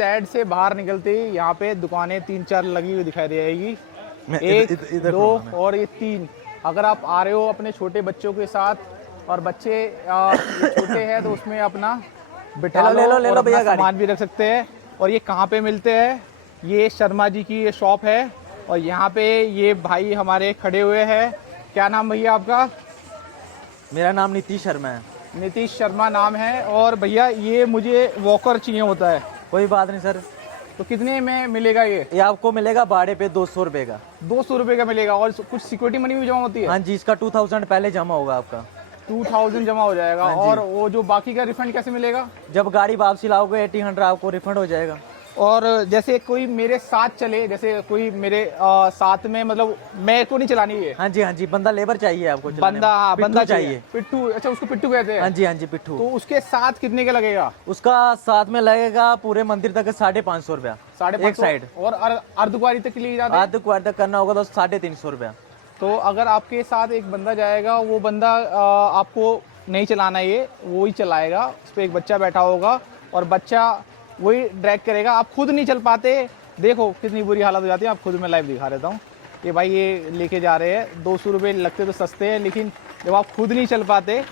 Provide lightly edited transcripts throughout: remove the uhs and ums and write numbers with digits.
Side से बाहर निकलते ही यहाँ पे दुकानें 3-4 लगी हुई दिखाई देगी। एक, दो और ये 3। अगर आप आ रहे हो अपने छोटे बच्चों के साथ और बच्चे छोटे हैं तो उसमें अपना बिठा लो और अपना सामान भी रख सकते हैं। और ये कहाँ पे मिलते हैं? ये शर्मा जी की ये शॉप है और यहाँ पे ये भाई हमारे खड़े हुए हैं। क्या नाम भैया आपका? मेरा नाम नीतीश शर्मा है। नीतीश शर्मा नाम है। और भैया ये मुझे वॉकर चाहिए होता है। कोई बात नहीं सर। तो कितने में मिलेगा ये आपको मिलेगा भाड़े पे 200 रुपये का। 200 रुपये का मिलेगा। और कुछ सिक्योरिटी मनी भी जमा होती है? हाँ जी, इसका 2000 पहले जमा होगा आपका। 2000 जमा हो जाएगा। हाँ और वो जो बाकी का रिफंड कैसे मिलेगा? जब गाड़ी वापसी लाओगे 1800 आपको रिफंड हो जाएगा। और जैसे कोई मेरे साथ चले, जैसे कोई मेरे साथ में, मतलब मेरे को नहीं चलानी है? हाँ जी, बंदा लेबर चाहिए आपको। बंदा चाहिए। पिट्ठू? अच्छा, उसको पिट्ठू कहते हैं। हाँ जी, पिट्ठू। तो उसके साथ कितने का लगेगा? उसका साथ में लगेगा पूरे मंदिर तक 550 रुपया। 550 एक साइड। और अर्धकुंवारी तक लिए जाते हैं? अर्धकुंवारी तक करना होगा तो 350 रुपया। तो अगर आपके साथ एक बंदा जाएगा, वो बंदा आपको नहीं चलाना, ये वो ही चलाएगा। उस पर एक बच्चा बैठा होगा और बच्चा वही ड्रैग करेगा। आप खुद नहीं चल पाते, देखो कितनी बुरी हालत हो जाती है। आप खुद, मैं लाइव दिखा देता हूँ। ये भाई ये लेके जा रहे हैं। 200 रुपये लगते तो सस्ते हैं, लेकिन जब आप खुद नहीं चल पाते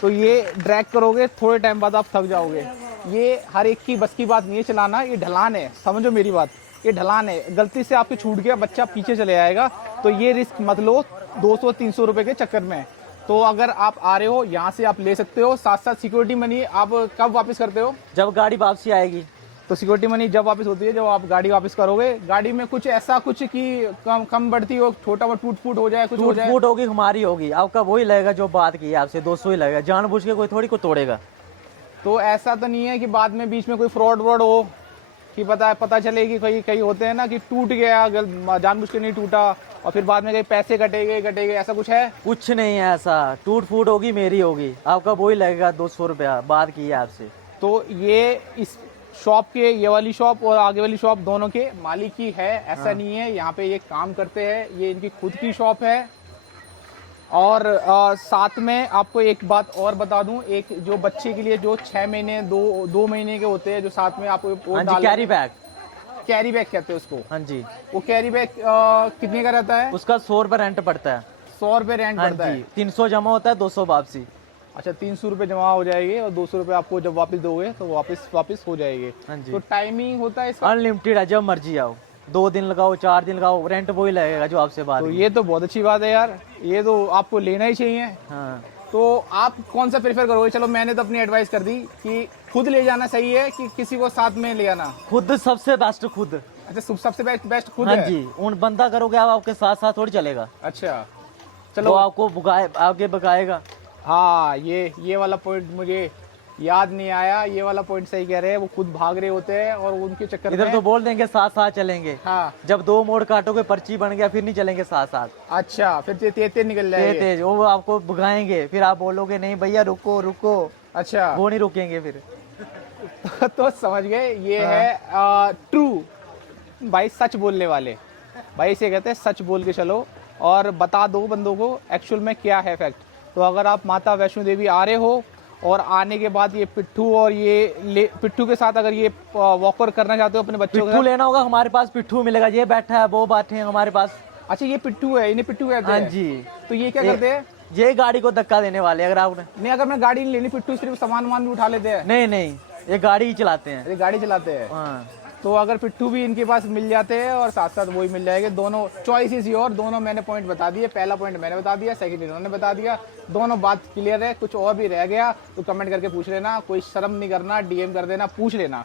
तो ये ड्रैग करोगे, थोड़े टाइम बाद आप थक जाओगे। ये हर एक की बस की बात नहीं है चलाना। ये ढलान है, समझो मेरी बात। ये ढलान है, गलती से आपके छूट गया, बच्चा पीछे चले जाएगा। तो ये रिस्क मत लो 200-300 रुपये के चक्कर में। तो अगर आप आ रहे हो यहाँ से आप ले सकते हो। साथ साथ सिक्योरिटी मनी आप कब वापस करते हो? जब गाड़ी वापसी आएगी। तो सिक्योरिटी मनी जब वापस होती है, जब आप गाड़ी वापस करोगे। गाड़ी में कुछ ऐसा कुछ कि कम बढ़ती हो, छोटा बहुत टूट फूट हो जाए, कुछ हो जाए? टूट होगी हमारी होगी, आपका वही लगेगा जो बात की है आपसे। 200 ही लगेगा, जानबूझ के कोई थोड़ी को तोड़ेगा। तो ऐसा तो नहीं है कि बाद में बीच में कोई फ्रॉड व्रॉड हो, कि पता चले कि कहीं होते हैं ना कि टूट गया, जानबूझ के नहीं टूटा और फिर बाद में कहीं पैसे कटेंगे, ऐसा कुछ है? कुछ नहीं है ऐसा। टूट फूट होगी मेरी होगी, आपका वही लगेगा 200 रुपया। बात की है आपसे। तो ये इस शॉप के, ये वाली शॉप और आगे वाली शॉप दोनों के मालिक की है, ऐसा नहीं है। यहाँ पे ये काम करते हैं, ये इनकी खुद की शॉप है। और साथ में आपको एक बात और बता दूं, एक जो बच्चे के लिए जो 6 महीने 2 महीने के होते हैं, जो साथ में आपको कैरी बैग कहते हैं उसको। हाँ जी। वो कैरी बैग कितने का रहता है? उसका 100 रुपये रेंट पड़ता है। 100 रुपये रेंट पड़ता है। 300 जमा होता है, 200 वापसी। अच्छा, 300 रुपये जमा हो जाएगी और 200 रुपये आपको जब वापस दोगे तो वापस हो जाएगी। हाँ जी। तो टाइमिंग होता है इसका? अनलिमिटेड है, जब मर्जी आओ। 2 दिन लगाओ, 4 दिन लगाओ, रेंट वही लगेगा जो आपसे बात। तो ये तो बहुत अच्छी बात है यार, ये तो आपको लेना ही चाहिए। हाँ। तो आप कौन सा प्रेफर करोगे? चलो मैंने तो अपनी एडवाइस कर दी कि खुद ले जाना सही है कि किसी को साथ में ले आना? खुद सबसे बेस्ट, खुद। अच्छा, सबसे बेस्ट खुद हाँ है? जी। उन बंदा करोगे आप, आपके साथ साथ थोड़ी चलेगा। अच्छा चलो, वो आपको आगे भगाएगा। हाँ, ये वाला पॉइंट मुझे याद नहीं आया। ये वाला पॉइंट सही कह रहे हैं, वो खुद भाग रहे होते हैं और उनके चक्कर में इधर तो बोल देंगे साथ साथ चलेंगे। हाँ। जब 2 मोड़ काटोगे, पर्ची बन गया, फिर नहीं चलेंगे साथ साथ। अच्छा, फिर तेज निकल जाएंगे। तेज वो आपको भगाएंगे, फिर आप बोलोगे नहीं भैया रुको रुको। अच्छा, वो नहीं रुकेंगे फिर। तो समझ गए, ये है ट्रू भाई, सच बोलने वाले भाई। इसे कहते हैं सच बोल के चलो और बता दो बंदों को एक्चुअल में क्या है फैक्ट। तो अगर आप माता वैष्णो देवी आ रहे हो और आने के बाद ये पिट्ठू और ये पिट्ठू के साथ अगर ये वॉकर करना चाहते हो अपने बच्चों पिट्ठू लेना होगा, हमारे पास पिट्ठू मिलेगा। ये बैठा है, वो बैठे हैं हमारे पास। अच्छा, ये पिट्ठू है, इन्हें पिट्ठू कहते हैं? हाँ जी। तो ये क्या करते हैं? ये गाड़ी को धक्का देने वाले। अगर आपने नहीं, अगर मैं गाड़ी नहीं लेनी, पिट्ठू सिर्फ सामान भी उठा लेते हैं? नहीं, ये गाड़ी ही चलाते हैं। ये गाड़ी चलाते हैं। हाँ। तो अगर पिट्ठू भी इनके पास मिल जाते हैं और साथ साथ वही मिल जाएंगे, दोनों चॉइसेस ही। और दोनों मैंने पॉइंट बता दिए। पहला पॉइंट मैंने बता दिया, सेकंड इन्होंने बता दिया। दोनों बात क्लियर है। कुछ और भी रह गया तो कमेंट करके पूछ लेना, कोई शर्म नहीं करना, DM कर देना, पूछ लेना।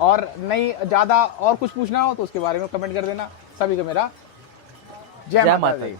और नहीं ज़्यादा और कुछ पूछना हो तो उसके बारे में कमेंट कर देना। सभी को मेरा जय माता दी।